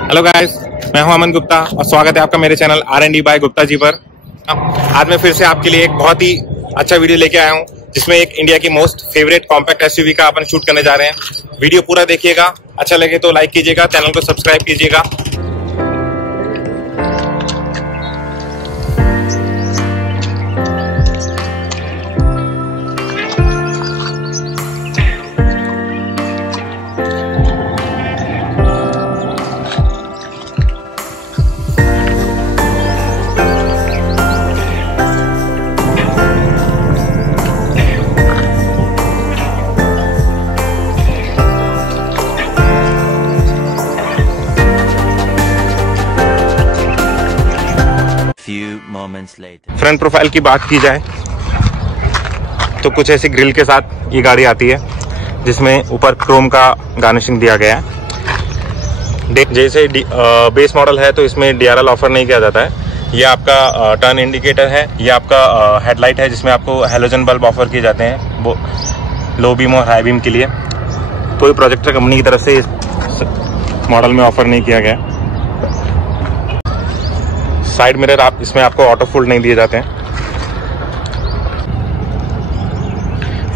Hello guys, मैं हूं अमन गुप्ता और स्वागत है आपका मेरे channel R&D bye Gupta ji पर। आज मैं फिर से आपके लिए एक बहुत ही अच्छा वीडियो लेके आया हूं, जिसमें एक इंडिया की मोस्ट फेवरेट कॉम्पैक्ट एसयूवी का अपन शूट करने जा रहे हैं। वीडियो पूरा देखिएगा, अच्छा लगे तो लाइक कीजिएगा, चैनल को सब्सक्राइब कीजिएगा। फ्रंट प्रोफाइल की बात की जाए तो कुछ ऐसी ग्रिल के साथ ये गाड़ी आती है, जिसमें ऊपर क्रोम का गार्निशिंग दिया गया है। जैसे बेस मॉडल है तो इसमें DRL ऑफर नहीं किया जाता है। ये आपका टर्न इंडिकेटर है, ये आपका हेडलाइट है, जिसमें आपको हेलोजन बल्ब ऑफर किए जाते हैं वो लो बीम और हाई बीम के लिए। कोई प्रोजेक्टर कंपनी की तरफ से इस मॉडल में ऑफर नहीं किया गया। साइड मिरर इसमें आपको ऑटो फोल्ड नहीं दिए जाते हैं।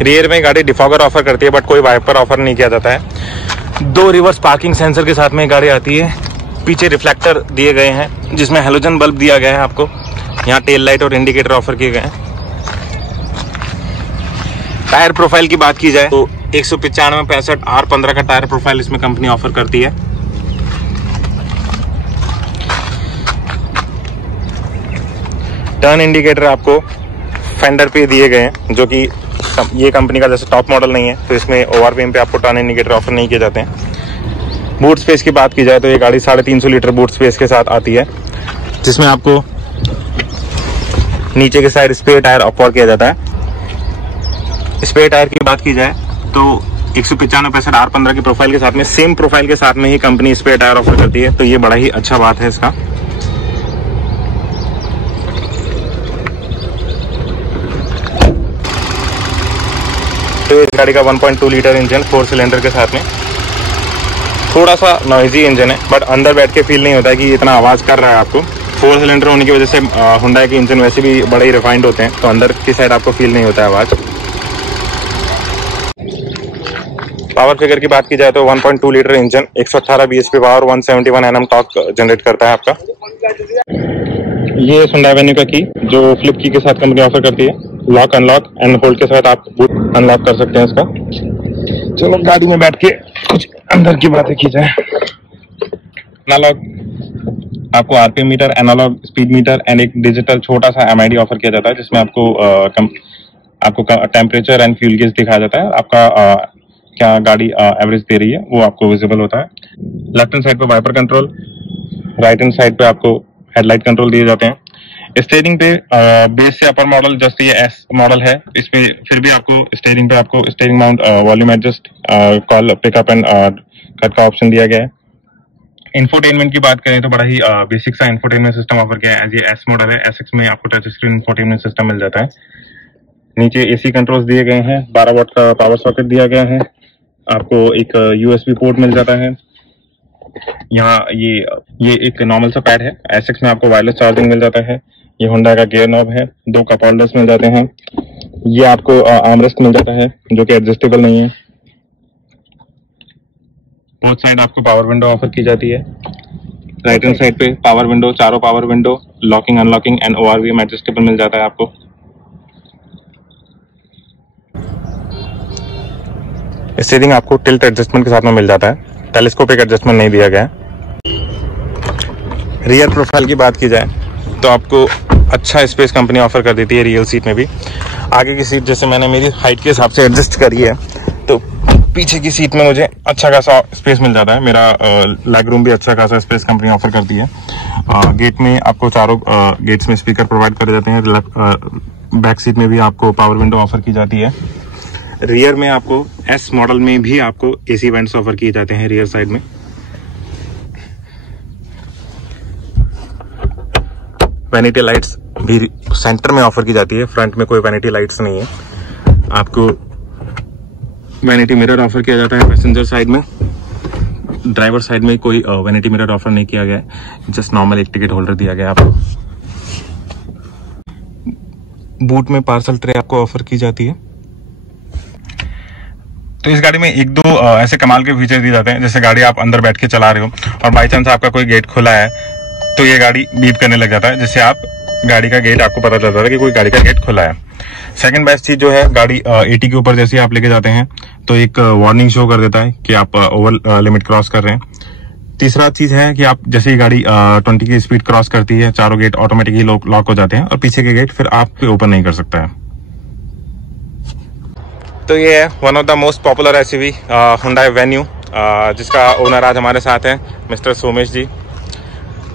रियर में गाड़ी डिफॉगर ऑफर करती है, बट कोई वाइपर ऑफर नहीं किया जाता है। 2 रिवर्स पार्किंग सेंसर के साथ में गाड़ी आती है। पीछे रिफ्लेक्टर दिए गए हैं, जिसमें हेलोजन बल्ब दिया गया है आपको। यहाँ टेल लाइट और इंडिकेटर ऑफर किए गए हैं। टायर प्रोफाइल की बात की जाए तो 195/65 R15 का टायर प्रोफाइल इसमें कंपनी ऑफर करती है। टर्न इंडिकेटर आपको फेंडर पे दिए गए हैं, जो कि ये कंपनी का जैसे टॉप मॉडल नहीं है, तो इसमें ओवरबीम पे आपको टर्न इंडिकेटर ऑफर नहीं किए जाते हैं। बूट स्पेस की बात की जाए तो ये गाड़ी 350 लीटर बूट स्पेस के साथ आती है, जिसमें आपको नीचे के साइड स्पेयर टायर ऑफर किया जाता है। स्पेयर टायर की बात की जाए तो 195/65 R15 की प्रोफाइल के साथ में, सेम प्रोफाइल के साथ में ही कंपनी स्पेयर टायर ऑफर करती है, तो ये बड़ा ही अच्छा बात है इसका। तो इस गाड़ी का 1.2 लीटर इंजन 4 सिलेंडर के साथ में, थोड़ा सा नॉइजी इंजन है, बट अंदर बैठ के फील नहीं होता है कि इतना आवाज़ कर रहा है आपको। 4 सिलेंडर होने की वजह से हुंडई के इंजन वैसे भी बड़े ही रिफाइंड होते हैं, तो अंदर की साइड आपको फील नहीं होता है आवाज़। पावर फिगर की बात की जाए तो 1.2 litre engine 118 bhp power 171 Nm torque generate करता है आपका। ये हुंडई एवेन्यू का की, जो फ्लिप की के साथ कंपनी ऑफर करती है। लॉक अनलॉक एंड होल्ड के साथ आप बूट अनलॉक कर सकते हैं इसका। चलो गाड़ी में बैठ के कुछ अंदर की बातें की जाए। एनालॉग आपको RPM meter, analog speed meter and एक डिजिटल छोटा सा MID ऑफर किया जाता है, जिसमें आपको टेम्परेचर एंड फ्यूल गेज दिखाया जाता है। आपका क्या गाड़ी एवरेज दे रही है वो आपको विजिबल होता है। लेफ्ट हैंड साइड पे wiper control, right hand side पे आपको हेडलाइट कंट्रोल दिए जाते हैं। स्टीयरिंग पे बेस से अपर मॉडल जस्ट ये S मॉडल है, इसमें फिर भी आपको स्टीयरिंग पे आपको steering mount, volume adjust, call pickup and cut का ऑप्शन दिया गया है। इंफोटेनमेंट की बात करें तो बड़ा ही बेसिक सा इंफोटेनमेंट सिस्टम ऑफर किया है। एज ये S मॉडल है, SX में आपको टच स्क्रीन इंफोटेनमेंट सिस्टम मिल जाता है। नीचे AC कंट्रोल्स दिए गए हैं, 12 वाट का पावर सॉकेट दिया गया है, आपको एक USB पोर्ट मिल जाता है। यहाँ ये एक नॉर्मल सा पैड है। SX में आपको वायरलेस चार्जिंग मिल जाता है। ये होंडा का गियर नॉब है, 2 कप होल्डर्स मिल जाते हैं। ये आपको आर्मरेस्ट मिल जाता है, जो कि एडजस्टेबल नहीं है। बोथ साइड आपको पावर विंडो ऑफर की जाती है। राइट हैंड साइड पे पावर विंडो, चारों power window, locking unlocking and ORVM adjustable मिल जाता है आपको। स्टीयरिंग आपको टिल्ट एडजस्टमेंट के साथ में मिल जाता है, टेलीस्कोपिक एडजस्टमेंट नहीं दिया गया है। रियर प्रोफाइल की बात की जाए तो आपको अच्छा स्पेस कंपनी ऑफर कर देती है रियल सीट में भी। आगे की सीट जैसे मैंने मेरी हाइट के हिसाब से एडजस्ट करी है, तो पीछे की सीट में मुझे अच्छा खासा स्पेस मिल जाता है। मेरा लेग रूम भी अच्छा खासा स्पेस कंपनी ऑफर करती है। गेट में आपको चारों गेट्स में स्पीकर प्रोवाइड करे जाते हैं। बैक सीट में भी आपको पावर विंडो ऑफर की जाती है। रियर में आपको S मॉडल में भी आपको AC वेंट्स ऑफर किए जाते हैं रियर साइड में। वैनिटी लाइट्स भी सेंटर में ऑफर की जाती है, फ्रंट में कोई वैनिटी लाइट्स नहीं है। आपको वैनिटी मिरर ऑफर किया जाता है पैसेंजर साइड में। ड्राइवर साइड में कोई वैनिटी मिरर ऑफर नहीं किया गया है, जस्ट नॉर्मल एक टिकट होल्डर दिया गया है आपको। बूट में पार्सल ट्रे आपको ऑफर की जाती है। तो इस गाड़ी में एक दो ऐसे कमाल के फीचर दिए जाते हैं, जैसे गाड़ी आप अंदर बैठ के चला रहे हो और बाई चांस आपका कोई गेट खुला है तो ये गाड़ी बीप करने लग जाता है, जिससे आप गाड़ी का गेट आपको पता चलता है कि कोई गाड़ी का गेट खुला है। सेकंड बेस्ट चीज जो है, गाड़ी 80 के ऊपर जैसे आप लेके जाते हैं तो एक वार्निंग शो कर देता है कि आप ओवर लिमिट क्रॉस कर रहे हैं। तीसरा चीज है कि आप जैसे ही गाड़ी 20 की स्पीड क्रॉस करती है, चारों गेट ऑटोमेटिकली लॉक हो जाते हैं और पीछे के गेट फिर आप ओपन नहीं कर सकता है। तो ये है one of the most popular SUV Hyundai venue, जिसका ओनर आज हमारे साथ हैं मिस्टर सोमेश जी।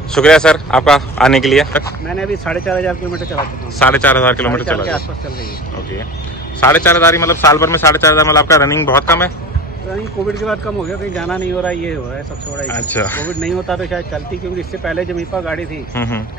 शुक्रिया सर आपका आने के लिए। मैंने अभी 4,500 किलोमीटर चला चुका हूं। 4,500 किलोमीटर चला के आसपास चल रही है। ओके, 4,500 मतलब साल भर में 4,500 मतलब आपका रनिंग बहुत कम है। रनिंग कोविड के बाद कम हो गया, कहीं जाना नहीं हो रहा है, ये हो रहा है सबसे बड़ा। अच्छा, कोविड नहीं होता तो शायद चलती, क्योंकि इससे पहले जो मीपा गाड़ी थी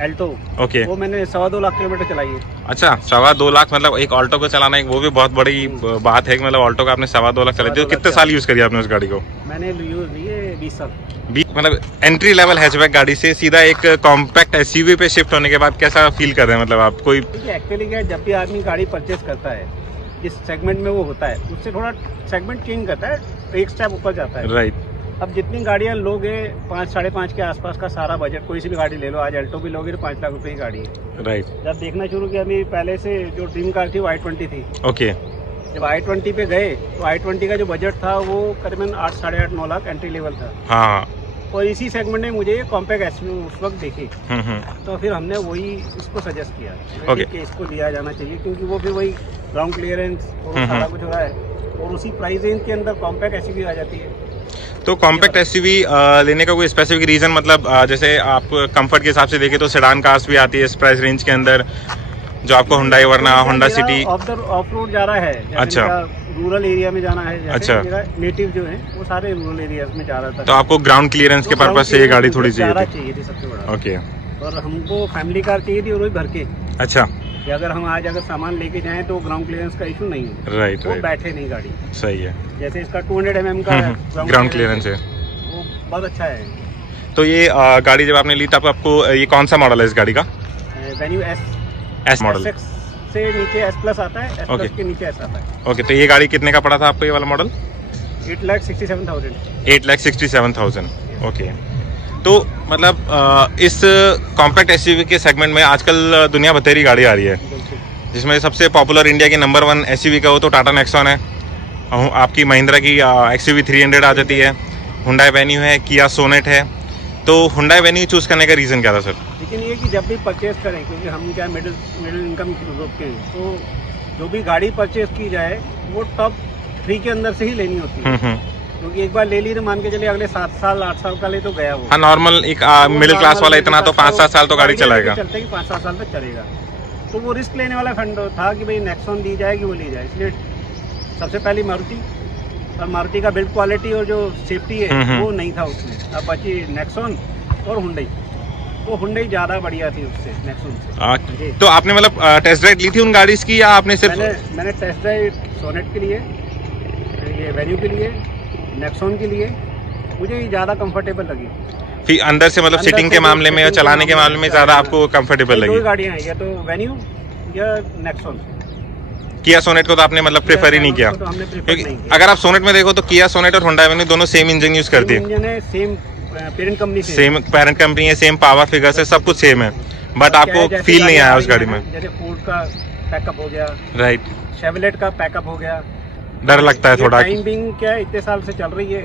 एल्टो, ओके, वो मैंने 2.25 लाख किलोमीटर चलाई है। अच्छा, 2.25 लाख मतलब एक ऑल्टो को चलाना है, वो भी बहुत बड़ी बात है। मतलब ऑल्टो का आपने 2.25 लाख चलाई, कितने साल यूज करी आपने उस गाड़ी को? मैंने यूज की है 20 साल। मतलब एंट्री लेवल हैचबैक गाड़ी से सीधा एक कॉम्पैक्ट एसयूवी पे शिफ्ट होने के बाद कैसा फील कर रहे हैं? मतलब आप कोई एक्चुअली क्या, जब भी आदमी गाड़ी परचेज करता है, जिस सेगमेंट में वो होता है उससे थोड़ा सेगमेंट चेंज करता है, एक स्टेप ऊपर जाता है। राइट। अब जितनी गाड़ियाँ लोगे 5-5.5 के आसपास का सारा बजट, कोई सी भी गाड़ी ले लो, आज अल्टो भी लोगे तो 5 लाख रुपए की गाड़ी है। राइट। जब देखना शुरू किया, अभी पहले से जो ड्रीम कार थी वो i20 थी। ओके। जब i20 पे गए तो i20 का जो बजट था वो करीबन 8-8.5-9 लाख एंट्री लेवल था। हाँ। और इसी सेगमेंट में मुझे कॉम्पैक्ट एसयूवी उस वक्त देखी, तो फिर हमने वही इसको सजेस्ट किया कि इसको लिया जाना चाहिए, क्योंकि वो भी वही ग्राउंड क्लियरेंस और सारा कुछ हो रहा है, और उसी प्राइस रेंज के अंदर कॉम्पैक्ट एसयूवी आ जाती है। तो कॉम्पैक्ट एसयूवी लेने का कोई स्पेसिफिक रीजन, मतलब जैसे आप कंफर्ट के हिसाब से देखें तो सेडान कार्स भी आती है इस प्राइस रेंज के अंदर, जो आपको Hyundai Verna, Honda City off road जा रहा है। अच्छा, रूरल एरिया में जाना है। अच्छा, मेरा नेटिव जो है वो सारे रूरल एरिया में जा रहा था, तो आपको ग्राउंड क्लियरेंस के पर्पज से ये गाड़ी थोड़ी चाहिए थी सबसे बड़ा। ओके। और हमको फैमिली कार चाहिए थी, और वही भर के। अच्छा, कि अगर हम आज सामान लेके जाएं तो ग्राउंड क्लियरेंस का इशू नहीं है। राइट, वो बैठे नहीं गाड़ी। सही है। जैसे इसका 200 mm का ग्राउंड क्लियरेंस है, वो बहुत अच्छा है। तो ये गाड़ी जब आपने ली तब आपको ये कौन सा मॉडल है इस गाड़ी का? वेन्यू एस मॉडल से नीचे S प्लस आता है, S प्लस के नीचे S आता है। ओके, तो ये गाड़ी कितने का पड़ा था आपको ये वाला मॉडल? 8,67,000। 8,67,000। ओके। तो मतलब इस कॉम्पैक्ट एसयूवी के सेगमेंट में आजकल दुनिया बतेरी गाड़ी आ रही है, जिसमें सबसे पॉपुलर इंडिया की नंबर 1 एसयूवी का हो तो टाटा नेक्सॉन है, आपकी महिंद्रा की XUV 300 आ जाती है, हुंडई वेन्यू है, किया सोनेट है। तो हुंडई वेन्यू चूज करने का रीजन क्या था सर? लेकिन ये कि जब भी परचेज करें, क्योंकि हम क्या मिडिल इनकम ग्रुप के हैं, तो जो भी गाड़ी परचेज की जाए वो टॉप 3 के अंदर से ही लेनी होती है। क्योंकि एक बार ले ली तो मान के चलिए अगले 7 साल 8 साल का ले तो गया वो। हाँ, नॉर्मल एक मिडिल क्लास वाला इतना तो 5-7 साल तो गाड़ी चलाएगा, चलते हैं कि 5-7 साल तक चलेगा। तो वो रिस्क लेने वाला फंड था कि भाई नेक्सॉन ली जाएगी, वो ली जाए, इसलिए सबसे पहली मारुति। और मारुति का बिल्ड क्वालिटी और जो सेफ्टी है वो नहीं था उसमें। अब बची नेक्सॉन और हुंडई, तो हुंडई ज्यादा बढ़िया थी उससे, नेक्सॉन से। तो आपने मतलब टेस्ट ड्राइव ली थी उन गाड़ी की, या आपने सिर्फ? मैंने टेस्ट ड्राइव सोनेट के लिए, ये वेन्यू के लिए, नेक्सॉन के लिए, मुझे ज्यादा कंफर्टेबल लगी। फिर अंदर से मतलब सीटिंग के मामले में और चलाने के मामले में ज्यादा आपको कंफर्टेबल लगी? दो गाड़ियां हैं, या तो वेन्यू या नेक्सॉन। किया सोनेट को तो आपने मतलब प्रेफर ही नहीं किया? क्योंकि अगर आप सोनेट में देखो तो किया सोनेट और होंडा वेन्यू दोनों सेम इंजन यूज करती है, same parent company, same parent company है, सेम पावर फिगर्स है, सब कुछ सेम है, बट आपको फील नहीं आया उस गाड़ी में? जैसे फोर्ड का पैकअप हो गया, राइट, शेवलेट का पैकअप हो गया, डर लगता है थोड़ा। टाइम बिंग क्या इतने साल से चल रही है,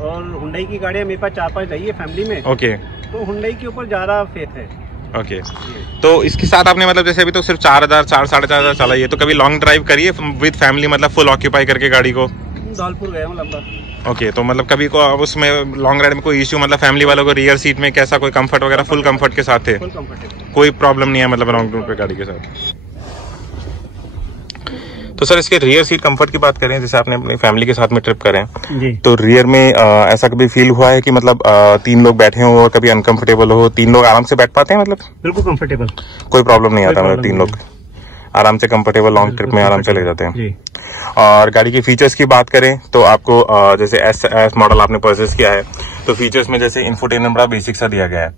और हुंडई की गाड़ियां मेरे पास 4-5 रही है फैमिली में। ओके। तो हुंडई के ऊपर ज्यादा फेथ है। ओके। तो इसके साथ आपने मतलब जैसे अभी तो सिर्फ 4,000-4,500 चलाई है, तो कभी लॉन्ग ड्राइव करिए विद फैमिली, मतलब फुल ऑक्यूपाई करके गाड़ी को? धौलपुर गया हूँ लंबा। ओके, तो मतलब कभी को उसमें लॉन्ग राइड में कोई इश्यू, मतलब फैमिली वालों को रियर सीट में कैसा कोई कंफर्ट वगैरह? फुल कंफर्ट के साथ थे, कोई प्रॉब्लम नहीं है मतलब लॉन्ग रूट पे गाड़ी के साथ? तो सर इसके रियर सीट कंफर्ट की बात करें, जैसे आपने अपनी फैमिली के साथ में ट्रिप करें तो रियर में ऐसा कभी फील हुआ है कि मतलब 3 लोग बैठे हो और कभी अनकंफर्टेबल हो? 3 लोग आराम से बैठ पाते हैं? मतलब बिल्कुल कंफर्टेबल, कोई प्रॉब्लम नहीं आता, मतलब 3 लोग आराम से कंफर्टेबल लॉन्ग ट्रिप में आराम से ले जाते हैं। और गाड़ी के फीचर्स की बात करें तो आपको जैसे एस मॉडल आपने परचेस किया है तो फीचर्स में जैसे इंफोटेनमेंट बड़ा बेसिक सा दिया गया है।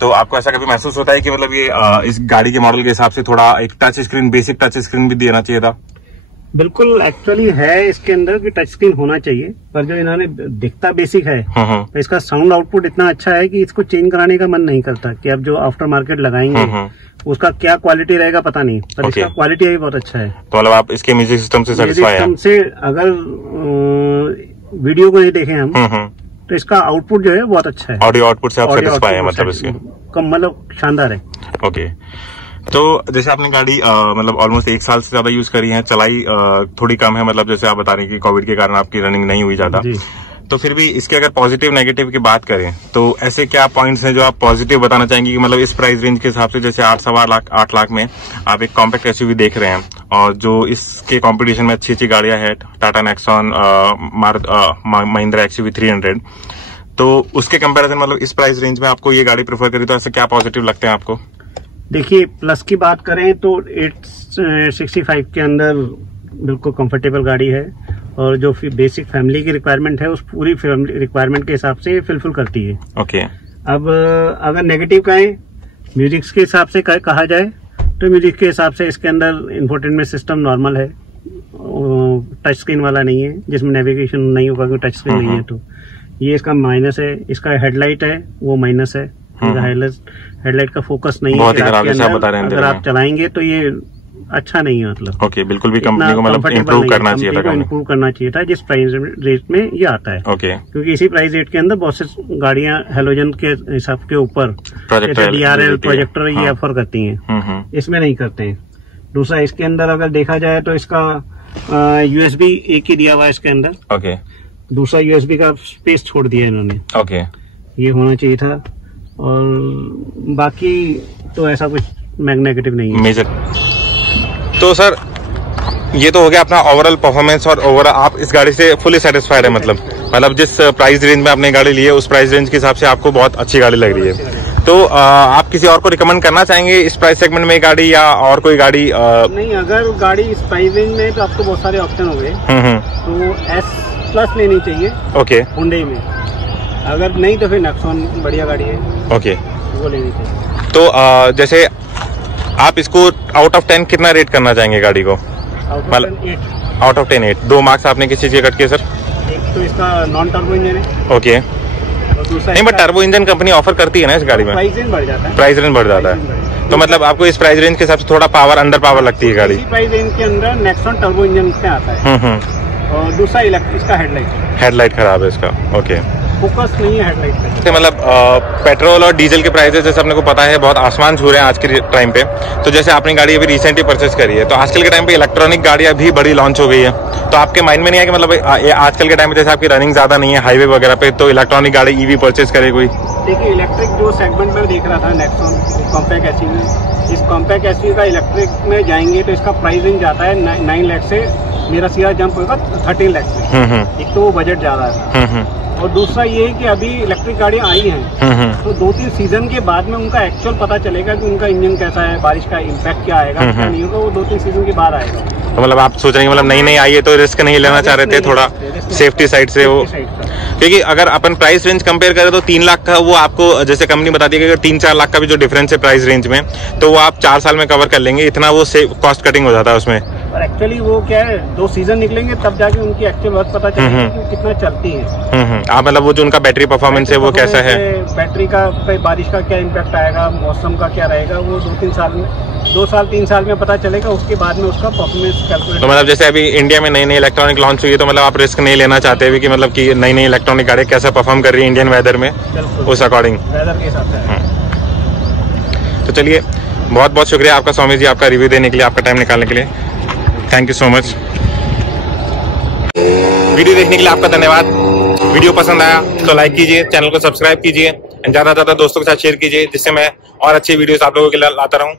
तो आपको ऐसा कभी महसूस होता है कि मतलब ये इस गाड़ी के मॉडल के हिसाब से थोड़ा एक touch screen, basic touch screen भी देना चाहिए था? बिल्कुल, एक्चुअली है इसके अंदर कि टच स्क्रीन होना चाहिए, पर जो इन्होंने दिखता बेसिक है तो इसका साउंड आउटपुट इतना अच्छा है कि इसको चेंज कराने का मन नहीं करता कि अब जो आफ्टर मार्केट लगाएंगे उसका क्या क्वालिटी रहेगा पता नहीं, पर इसका क्वालिटी भी बहुत अच्छा है। तो मतलब आप इसके म्यूजिक सिस्टम से सेटिस्फाई हैं? से अगर वीडियो को नहीं देखें हम तो इसका आउटपुट जो है बहुत अच्छा है। ऑडियो आउटपुट से आप सेटिस्फाई हैं मतलब इसके? मतलब शानदार है। ओके, तो जैसे आपने गाड़ी मतलब ऑलमोस्ट 1 साल से ज्यादा यूज करी है, चलाई थोड़ी कम है, मतलब जैसे आप बता रहे हैं कि कोविड के कारण आपकी रनिंग नहीं हुई ज्यादा, तो फिर भी इसके अगर पॉजिटिव नेगेटिव की बात करें तो ऐसे क्या पॉइंट्स हैं जो आप पॉजिटिव बताना चाहेंगे कि मतलब इस प्राइस रेंज के हिसाब से जैसे 8 लाख में आप एक कॉम्पैक्ट एसयूवी देख रहे हैं और जो इसके कंपटीशन में अच्छी गाड़ियां हैं, टाटा नेक्सॉन, महिंद्रा एक्सयूवी 300, तो उसके कंपैरिजन मतलब इस प्राइस रेंज में आपको ये गाड़ी प्रेफर करी तो ऐसे क्या पॉजिटिव लगते हैं आपको? देखिए, प्लस की बात करें तो 865 के अंदर बिल्कुल कंफर्टेबल गाड़ी है और जो बेसिक फैमिली की रिक्वायरमेंट है उस पूरी फैमिली रिक्वायरमेंट के हिसाब से फुलफिल करती है। ओके। अब अगर नेगेटिव कहें, म्यूजिक के हिसाब से कहा जाए तो म्यूजिक के हिसाब से इसके अंदर इंफोटेनमेंट सिस्टम नॉर्मल है, टच स्क्रीन वाला नहीं है जिसमें नेविगेशन नहीं होगा क्योंकि टच स्क्रीन नहीं है, तो ये इसका माइनस है। इसका हेडलाइट है वो माइनस है, हेडलाइट का फोकस नहीं है, अगर आप चलाएंगे तो ये अच्छा नहीं है मतलब। ओके, बिल्कुल भी कंपनी को मतलब इम्प्रूव करना चाहिए था, इम्प्रूव करना चाहिए था जिस प्राइस रेट में ये आता है। ओके, क्योंकि इसी प्राइस रेट के अंदर बहुत सी गाड़ियां हेलोजन के हिसाब के ऊपर DRL प्रोजेक्टर ये ऑफर करती हैं, इसमें नहीं करते हैं। दूसरा, इसके अंदर अगर देखा जाए तो इसका USB एक ही दिया हुआ है इसके अंदर। ओके, दूसरा USB का स्पेस छोड़ दिया इन्होंने। ओके, ये होना चाहिए था और बाकी तो ऐसा कुछ नेगेटिव नहीं है मेजर। तो सर ये तो हो गया अपना ओवरऑल परफॉर्मेंस और ओवरऑल आप इस गाड़ी से फुली सेटिस्फाइड है, मतलब जिस प्राइस रेंज में आपने गाड़ी ली है उस प्राइस रेंज के हिसाब से आपको बहुत अच्छी गाड़ी लग रही है। तो आप किसी और को रिकमेंड करना चाहेंगे इस प्राइस सेगमेंट में गाड़ी या और कोई गाड़ी? नहीं, अगर गाड़ी इस प्राइस रेंज में तो आपको बहुत सारे ऑप्शन हो गए, तो S+ लेनी चाहिए। ओके, हुंडई में, अगर नहीं तो फिर नेक्सॉन बढ़िया गाड़ी है। ओके, वो लेनी चाहिए। तो जैसे आप इसको आउट ऑफ 10 कितना रेट करना चाहेंगे गाड़ी को? Out of 10 8। 2 मार्क्स आपने किस चीज के कट किए सर? एक तो इसका नॉन टर्बो इंजन है। ओके, नहीं but turbo engine company offer करती है ना इस गाड़ी में? प्राइस रेंज बढ़ जाता है। प्राइस रेंज बढ़ जाता है, तो मतलब आपको इस प्राइस रेंज के हिसाब से थोड़ा पावर अंडर पावर लगती है गाड़ी? प्राइस रेंज के अंदर नेक्सॉन टर्बो इंजन इसमें आता है। और दूसरा इसका हेडलाइट खराब है इसका। ओके, फोकस नहीं है हेडलाइट पे। मतलब पेट्रोल और डीजल के प्राइसेस जैसे अपने को पता है बहुत आसमान छू रहे हैं आज के टाइम पे। तो जैसे आपने गाड़ी अभी रिसेंटली परचेस करी है, तो आजकल के टाइम पे इलेक्ट्रॉनिक गाड़ियां भी बड़ी लॉन्च हो गई है, तो आपके माइंड में नहीं है कि मतलब आजकल के टाइम पे जैसे आपकी रनिंग ज्यादा नहीं है हाईवे वगैरह पे, तो इलेक्ट्रॉनिक गाड़ी ईवी परचेस करे कोई? देखिए, इलेक्ट्रिक जो सेगमेंट में देख रहा था नेक्सॉन कॉम्पैक्ट एसयूवी, इस कॉम्पैक्ट एसयूवी का इलेक्ट्रिक में जाएंगे तो इसका प्राइस रेंज जाता है 9 लाख से मेरा सीधा जंप होगा 13 लाख से। एक तो वो बजट ज्यादा है और दूसरा ये है कि अभी इलेक्ट्रिक गाड़ियां आई हैं, तो 2-3 सीजन के बाद में उनका एक्चुअल पता चलेगा कि उनका इंजन कैसा है, बारिश का इम्पैक्ट क्या आएगा, क्या नहीं होगा, वो 2-3 सीजन के बाद आएगा। तो मतलब आप सोच रहे हैं मतलब नई आई है तो रिस्क नहीं लेना चाह रहे थे थोड़ा सेफ्टी साइड से वो? क्योंकि अगर अपन प्राइस रेंज कंपेयर करें तो 3 लाख का वो आपको जैसे कंपनी बताती है कि 3-4 लाख का भी जो डिफरेंस है प्राइस रेंज में, तो वो आप 4 साल में कवर कर लेंगे, इतना वो कॉस्ट कटिंग हो जाता है उसमें। और एक्चुअली वो क्या है, 2 सीजन निकलेंगे तब जाके उनकी एक्चुअल वर्क पता चलेगी कि कितना चलती है। आप मतलब वो जो उनका बैटरी परफॉर्मेंस है वो कैसा है, बैटरी का बारिश का क्या इम्पैक्ट आएगा, मौसम का क्या रहेगा, वो 2-3 साल में 2-3 साल में पता चलेगा, उसके बाद में उसका परफॉर्मेंस कैलकुलेट। तो मतलब जैसे अभी इंडिया में नई इलेक्ट्रॉनिक लॉन्च हुई है, तो मतलब आप रिस्क नहीं लेना चाहते भी कि मतलब कि नई इलेक्ट्रॉनिक गाड़ी कैसा परफॉर्म कर रही है इंडियन वेदर में, उस अकॉर्डिंग वेदर के हिसाब से। तो चलिए, बहुत बहुत शुक्रिया आपका स्वामी जी, आपका रिव्यू देने के लिए, आपका टाइम निकालने के लिए। Thank you so much. Video देखने के लिए आपका धन्यवाद। वीडियो पसंद आया तो लाइक कीजिए, चैनल को सब्सक्राइब कीजिए, ज्यादा से ज्यादा दोस्तों के साथ शेयर कीजिए, जिससे मैं और अच्छी वीडियोस आप लोगों के लिए लाता रहूं।